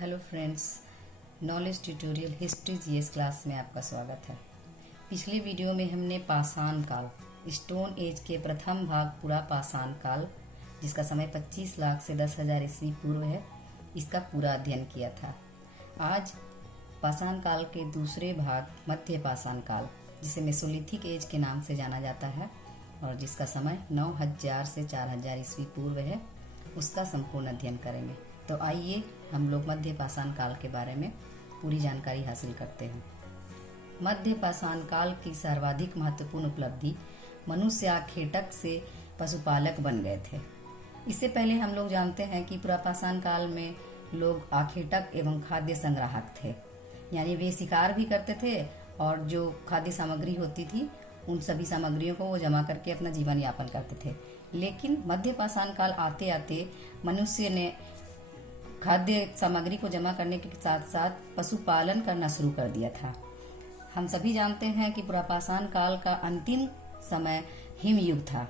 Hello friends, knowledge tutorial history GS class में आपका स्वागत है। पिछली वीडियो में हमने पाषाण काल, स्टोन एज के प्रथम भाग पूरा पाषाण काल, जिसका समय 25 लाख से 10,000 ईस्वी पूर्व है, इसका पूरा अध्ययन किया था। आज पाषाण काल के दूसरे भाग मध्य पाषाण काल, जिसे मेसोलिथिक एज के नाम से जाना जाता है और जिसका समय 9,000 से 4,000 ईस्वी पूर्व है, उसका संपूर्ण अध्ययन करेंगे। तो आइए हम लोग मध्य पाषाण काल के बारे में पूरी जानकारी हासिल करते हैं। मध्य पाषाण काल की सर्वाधिक महत्वपूर्ण उपलब्धि मनुष्य आखेटक से पशुपालक बन गए थे। इससे पहले हम लोग जानते हैं कि पूरा पाषाण काल में लोग आखेटक एवं खाद्य संग्राहक थे, यानी वे शिकार भी करते थे और जो खाद्य सामग्री होती थी उन सभी सामग्रियों को वो जमा करके अपना जीवन यापन करते थे। लेकिन मध्य पाषाण काल आते आते मनुष्य ने खाद्य सामग्री को जमा करने के साथ साथ पशुपालन करना शुरू कर दिया था। हम सभी जानते हैं कि पूरा पाषाण काल का अंतिम समय हिमयुग था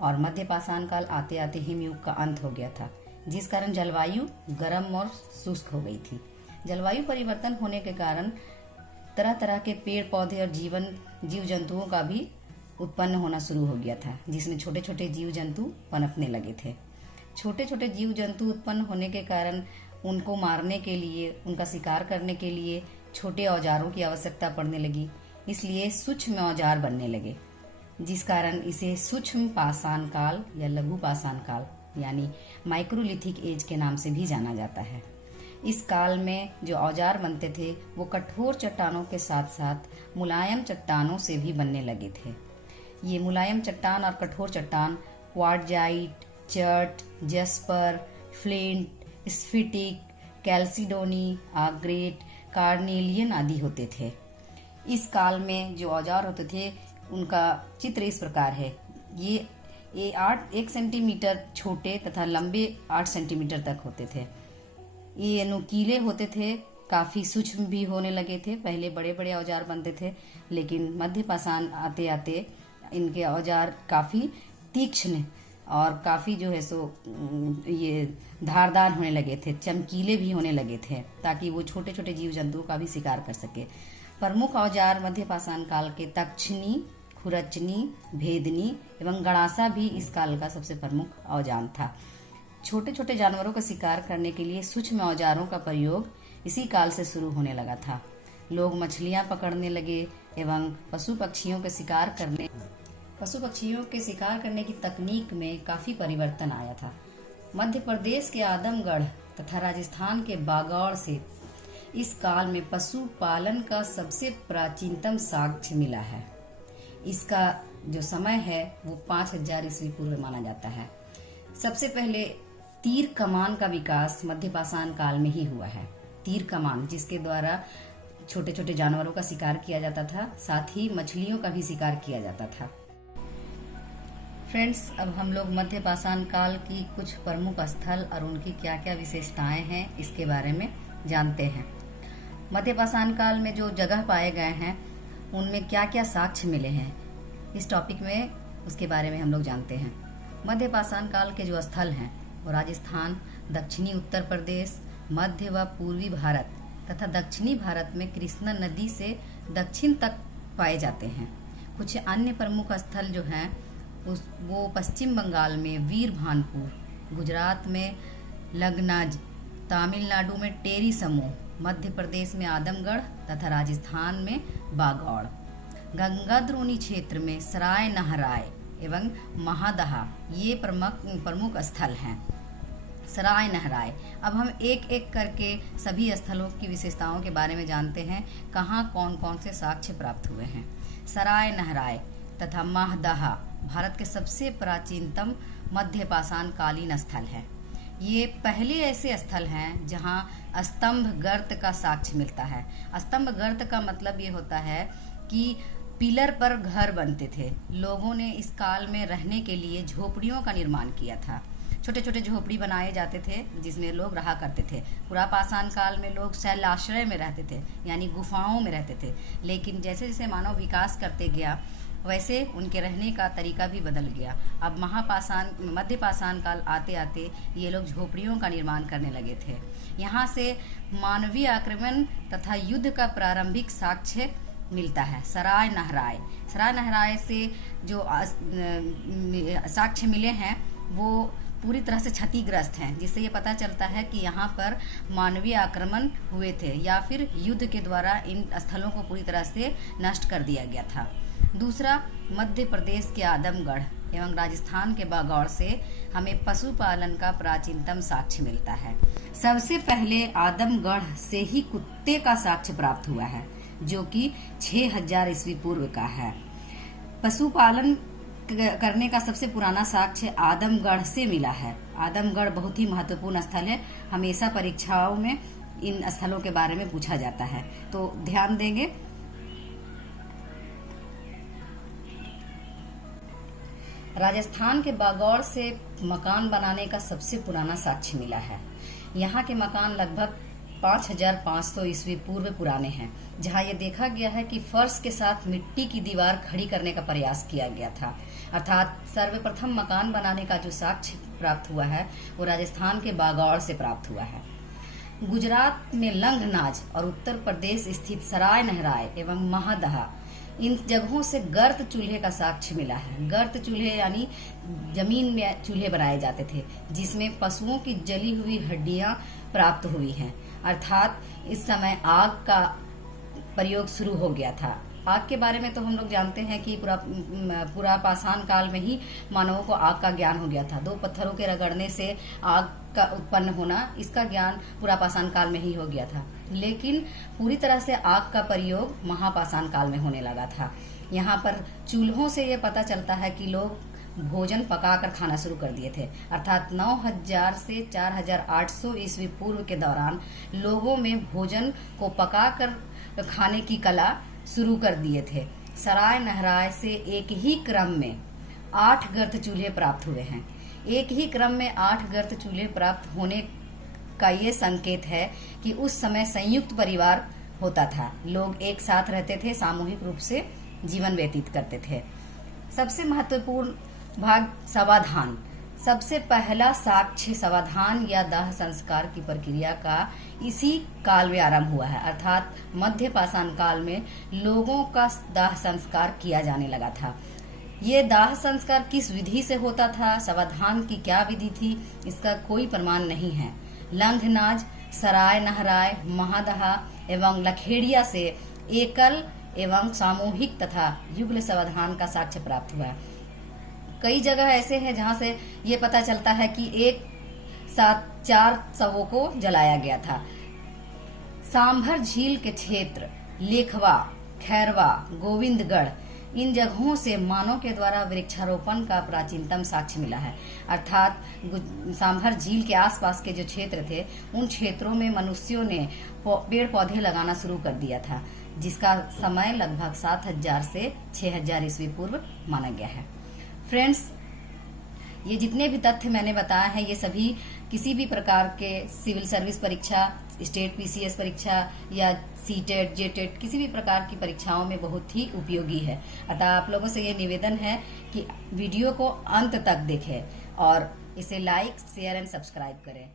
और मध्य पाषाण काल आते आते हिमयुग का अंत हो गया था, जिस कारण जलवायु गर्म और शुष्क हो गई थी। जलवायु परिवर्तन होने के कारण तरह तरह के पेड़ पौधे और जीव जंतुओं का भी उत्पन्न होना शुरू हो गया था, जिसमें छोटे छोटे जीव जंतु पनपने लगे थे। छोटे छोटे जीव जंतु उत्पन्न होने के कारण उनको मारने के लिए, उनका शिकार करने के लिए छोटे औजारों की आवश्यकता पड़ने लगी। इसलिए सूक्ष्म औजार बनने लगे, जिस कारण इसे सूक्ष्म पाषाण काल या लघु पाषाण काल यानी माइक्रोलिथिक एज के नाम से भी जाना जाता है। इस काल में जो औजार बनते थे वो कठोर चट्टानों के साथ साथ मुलायम चट्टानों से भी बनने लगे थे। ये मुलायम चट्टान और कठोर चट्टान क्वार्टजाइट, चर्ट, जस्पर, फ्लिंट, स्फटिक, कैल्सिडोनी, आग्रेट, कार्नेलियन आदि होते थे। इस काल में जो औजार होते थे उनका चित्र इस प्रकार है। ये 1 सेंटीमीटर छोटे तथा लंबे 8 सेंटीमीटर तक होते थे। ये नुकीले होते थे, काफी सूक्ष्म भी होने लगे थे। पहले बड़े बड़े औजार बनते थे, लेकिन मध्य पाषाण आते आते इनके औजार काफी तीक्ष्ण और काफी जो है सो ये धारदार होने लगे थे, चमकीले भी होने लगे थे, ताकि वो छोटे छोटे जीव जंतुओं का भी शिकार कर सके। प्रमुख औजार मध्य पाषाण काल के तक्षनी, खुरचनी, भेदनी एवं गड़ासा भी इस काल का सबसे प्रमुख औजार था। छोटे छोटे जानवरों का शिकार करने के लिए सूक्ष्म औजारों का प्रयोग इसी काल से शुरू होने लगा था। लोग मछलियां पकड़ने लगे एवं पशु पक्षियों के शिकार करने की तकनीक में काफी परिवर्तन आया था। मध्य प्रदेश के आदमगढ़ तथा राजस्थान के बागौर से इस काल में पशुपालन का सबसे प्राचीनतम साक्ष्य मिला है। इसका जो समय है वो 5,000 ईस्वी पूर्व माना जाता है। सबसे पहले तीर कमान का विकास मध्य पाषाण काल में ही हुआ है। तीर कमान, जिसके द्वारा छोटे छोटे जानवरों का शिकार किया जाता था, साथ ही मछलियों का भी शिकार किया जाता था। फ्रेंड्स, अब हम लोग मध्य पाषाण काल की कुछ प्रमुख स्थल और उनकी क्या क्या विशेषताएं हैं इसके बारे में जानते हैं। मध्य पाषाण काल में जो जगह पाए गए हैं उनमें क्या क्या साक्ष्य मिले हैं, इस टॉपिक में उसके बारे में हम लोग जानते हैं। मध्य पाषाण काल के जो स्थल हैं वो राजस्थान, दक्षिणी उत्तर प्रदेश, मध्य व पूर्वी भारत तथा दक्षिणी भारत में कृष्णा नदी से दक्षिण तक पाए जाते हैं। कुछ अन्य प्रमुख स्थल जो हैं वो पश्चिम बंगाल में वीरभानपुर, गुजरात में लगनाज, तमिलनाडु में टेरी समूह, मध्य प्रदेश में आदमगढ़ तथा राजस्थान में बागौड़। गंगाद्रोणी क्षेत्र में सराय नहराय एवं महादहा ये प्रमुख स्थल हैं। सराय नहराय, अब हम एक एक करके सभी स्थलों की विशेषताओं के बारे में जानते हैं, कहाँ कौन कौन से साक्ष्य प्राप्त हुए हैं। सराय नहराय तथा महादहा भारत के सबसे प्राचीनतम मध्य पाषाण कालीन स्थल है। ये पहले ऐसे स्थल हैं जहां स्तंभ गर्त का साक्ष्य मिलता है। स्तंभ गर्त का मतलब ये होता है कि पिलर पर घर बनते थे। लोगों ने इस काल में रहने के लिए झोपड़ियों का निर्माण किया था। छोटे छोटे झोपड़ी बनाए जाते थे जिसमें लोग रहा करते थे। पूरा पाषाण काल में लोग शैलाश्रय में रहते थे, यानी गुफाओं में रहते थे। लेकिन जैसे जैसे मानव विकास करते गया वैसे उनके रहने का तरीका भी बदल गया। अब मध्य पाषाण काल आते आते ये लोग झोपड़ियों का निर्माण करने लगे थे। यहाँ से मानवीय आक्रमण तथा युद्ध का प्रारंभिक साक्ष्य मिलता है। सराय नहराय से जो साक्ष्य मिले हैं वो पूरी तरह से क्षतिग्रस्त हैं, जिससे ये पता चलता है कि यहाँ पर मानवीय आक्रमण हुए थे या फिर युद्ध के द्वारा इन स्थलों को पूरी तरह से नष्ट कर दिया गया था। दूसरा, मध्य प्रदेश के आदमगढ़ एवं राजस्थान के बागौड़ से हमें पशुपालन का प्राचीनतम साक्ष्य मिलता है। सबसे पहले आदमगढ़ से ही कुत्ते का साक्ष्य प्राप्त हुआ है, जो कि 6000 ईस्वी पूर्व का है। पशुपालन करने का सबसे पुराना साक्ष्य आदमगढ़ से मिला है। आदमगढ़ बहुत ही महत्वपूर्ण स्थल है, हमेशा परीक्षाओं में इन स्थलों के बारे में पूछा जाता है, तो ध्यान देंगे। राजस्थान के बागौड़ से मकान बनाने का सबसे पुराना साक्ष्य मिला है। यहाँ के मकान लगभग 5500 ईस्वी पूर्व पुराने हैं, जहाँ ये देखा गया है कि फर्श के साथ मिट्टी की दीवार खड़ी करने का प्रयास किया गया था। अर्थात सर्वप्रथम मकान बनाने का जो साक्ष्य प्राप्त हुआ है वो राजस्थान के बागौड़ से प्राप्त हुआ है। गुजरात में लंघनाज और उत्तर प्रदेश स्थित सराय नहराय एवं महदहा, इन जगहों से गर्त चूल्हे का साक्ष्य मिला है। गर्त चूल्हे यानी जमीन में चूल्हे बनाए जाते थे, जिसमें पशुओं की जली हुई हड्डियां प्राप्त हुई हैं। अर्थात इस समय आग का प्रयोग शुरू हो गया था। आग के बारे में तो हम लोग जानते हैं कि पूरा पाषाण काल में ही मानवों को आग का ज्ञान हो गया था। 2 पत्थरों के रगड़ने से आग का उत्पन्न होना, इसका ज्ञान पूरा पाषाण काल में ही हो गया था। लेकिन पूरी तरह से आग का प्रयोग महापाषाण काल में होने लगा था। यहाँ पर चूल्हों से ये पता चलता है कि लोग भोजन पकाकर खाना शुरू कर दिए थे। अर्थात 9000 से 4800 ईस्वी पूर्व के दौरान लोगों में भोजन को पकाकर खाने की कला शुरू कर दिए थे। सराय नहराय से एक ही क्रम में 8 गर्त चूल्हे प्राप्त हुए हैं। एक ही क्रम में 8 गर्त चूल्हे प्राप्त होने का ये संकेत है कि उस समय संयुक्त परिवार होता था। लोग एक साथ रहते थे, सामूहिक रूप से जीवन व्यतीत करते थे। सबसे महत्वपूर्ण भाग समाधान। सबसे पहला साक्ष्य समाधान या दाह संस्कार की प्रक्रिया का इसी काल में आरंभ हुआ है। अर्थात मध्य पाषाण काल में लोगों का दाह संस्कार किया जाने लगा था। ये दाह संस्कार किस विधि से होता था, समाधान की क्या विधि थी, इसका कोई प्रमाण नहीं है। लंघनाज, सराय नहराय, महदहा एवं लखेड़िया से एकल एवं सामूहिक तथा युगल समाधान का साक्ष्य प्राप्त हुआ है। कई जगह ऐसे हैं जहां से ये पता चलता है कि एक साथ 4 शवों को जलाया गया था। सांभर झील के क्षेत्र, लेखवा, खैरवा, गोविंदगढ़, इन जगहों से मानव के द्वारा वृक्षारोपण का प्राचीनतम साक्ष्य मिला है। अर्थात सांभर झील के आसपास के जो क्षेत्र थे, उन क्षेत्रों में मनुष्यों ने पेड़ पौधे लगाना शुरू कर दिया था, जिसका समय लगभग 7000 से 6000 ईस्वी पूर्व माना गया है। फ्रेंड्स, ये जितने भी तथ्य मैंने बताया है, ये सभी किसी भी प्रकार के सिविल सर्विस परीक्षा, स्टेट पीसीएस परीक्षा या सीटेट, जेटेट, किसी भी प्रकार की परीक्षाओं में बहुत ही उपयोगी है। अतः आप लोगों से ये निवेदन है कि वीडियो को अंत तक देखें और इसे लाइक, शेयर एंड सब्सक्राइब करें।